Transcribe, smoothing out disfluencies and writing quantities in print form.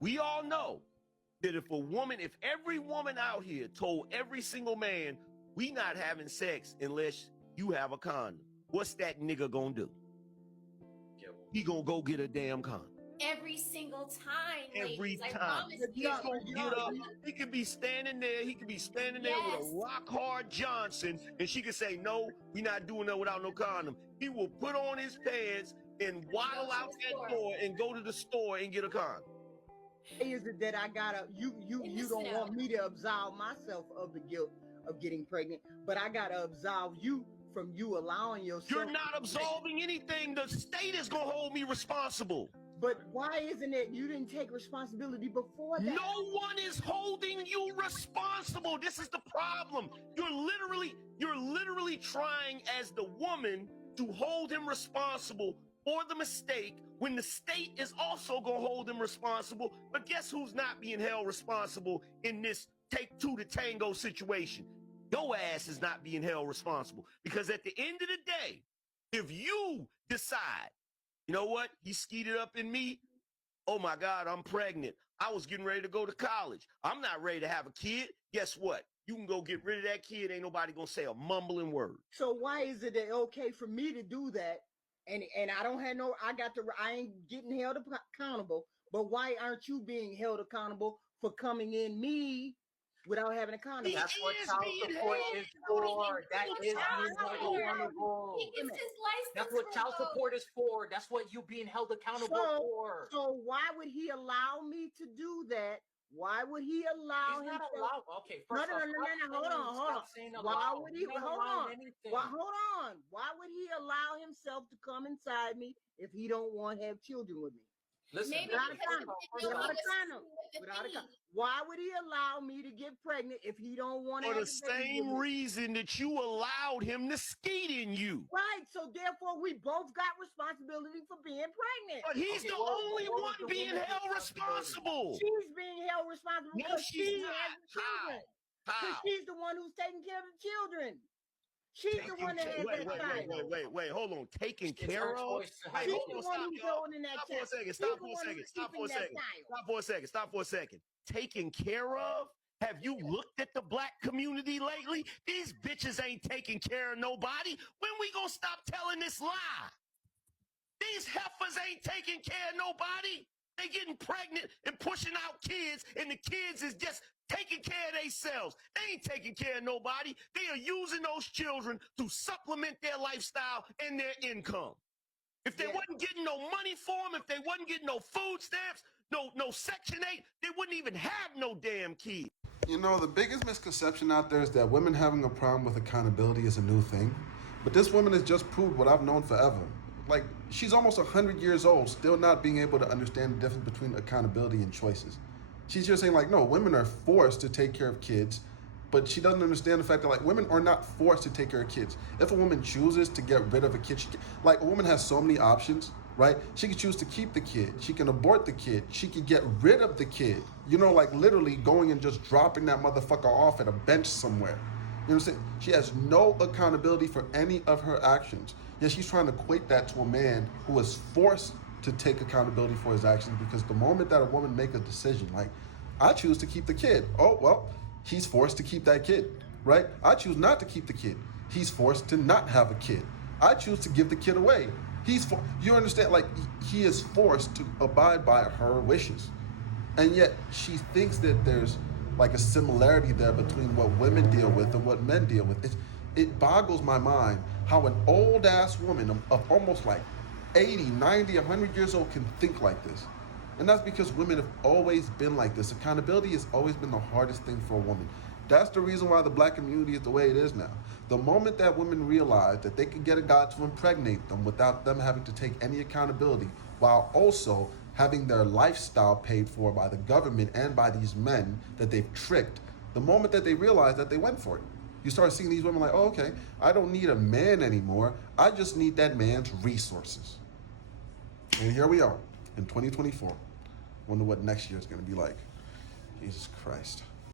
We all know that if every woman out here told every single man, we not having sex unless you have a condom, what's that nigga gonna do? He gonna go get a damn condom. Every single time, Every ladies, time. I promise you. He could be standing there. He could be standing there with a rock hard Johnson, and she could say, "No, we not doing that without no condom." He will put on his pants and waddle out that door and go to the store and get a condom. Is it that I gotta you don't want me to absolve myself of the guilt of getting pregnant, but I gotta absolve you from you allowing yourself. You're not absolving anything. The state is gonna hold me responsible. But why isn't it you didn't take responsibility before that? No one is holding you responsible. This is the problem. You're literally trying as the woman to hold him responsible for the mistake when the state is also going to hold him responsible. But guess who's not being held responsible in this take two to tango situation? Your ass is not being held responsible, because at the end of the day, if you decide, you know what, he skeeted up in me, oh my God, I'm pregnant. I was getting ready to go to college. I'm not ready to have a kid. Guess what? You can go get rid of that kid. Ain't nobody going to say a mumbling word. So why is it okay for me to do that? And I don't have I ain't getting held accountable, but why aren't you being held accountable for coming in me without having a condom? That's what child support is for. That is being held accountable. That's what child support is for. That's what you being held accountable for. So why would he allow me to do that? Why would he allow him to allow? Okay, first off, hold on. Why would he hold on? Why would he allow himself to come inside me if he don't want to have children with me? Listen, without a condom. Why would he allow me to get pregnant if he don't want to? For the same reason that you allowed him to skeet in you. Right. So therefore, we both got responsibility for being pregnant. But he's the only one being held responsible. She's being held responsible because she has the children. Because she's the one who's taking care of the children. She's the one that has that child. Wait, hold on. Taking care of? She's the one who's holding that child. Stop for a second. Taking care of? Have you looked at the black community lately? These bitches ain't taking care of nobody. When we gonna stop telling this lie? These heifers ain't taking care of nobody. They getting pregnant and pushing out kids, and the kids is just taking care of themselves. They ain't taking care of nobody. They are using those children to supplement their lifestyle and their income. If they wasn't getting no money for them, if they wasn't getting no food stamps, no Section 8, they wouldn't even have no damn kids. You know, the biggest misconception out there is that women having a problem with accountability is a new thing. But this woman has just proved what I've known forever. Like, she's almost 100 years old, still not being able to understand the difference between accountability and choices. She's just saying, like, no, women are forced to take care of kids, but she doesn't understand the fact that, like, women are not forced to take care of kids. If a woman chooses to get rid of a kid, like, a woman has so many options, right? She can choose to keep the kid. She can abort the kid. She can get rid of the kid. You know, like, literally going and just dropping that motherfucker off at a bench somewhere. You know what I'm saying? She has no accountability for any of her actions. Yet she's trying to equate that to a man who is forced to take accountability for his actions, because the moment that a woman makes a decision, like, I choose to keep the kid. Oh, well, he's forced to keep that kid, right? I choose not to keep the kid. He's forced to not have a kid. I choose to give the kid away. You understand? Like, he is forced to abide by her wishes. And yet she thinks that there's like a similarity there between what women deal with and what men deal with. It boggles my mind how an old ass woman of almost like 80, 90, 100 years old can think like this. And that's because women have always been like this. Accountability has always been the hardest thing for a woman. That's the reason why the black community is the way it is now. The moment that women realize that they can get a guy to impregnate them without them having to take any accountability, while also having their lifestyle paid for by the government and by these men that they've tricked, the moment that they realize that, they went for it. You start seeing these women like, oh, okay, I don't need a man anymore. I just need that man's resources. And here we are in 2024. Wonder what next year is going to be like. Jesus Christ.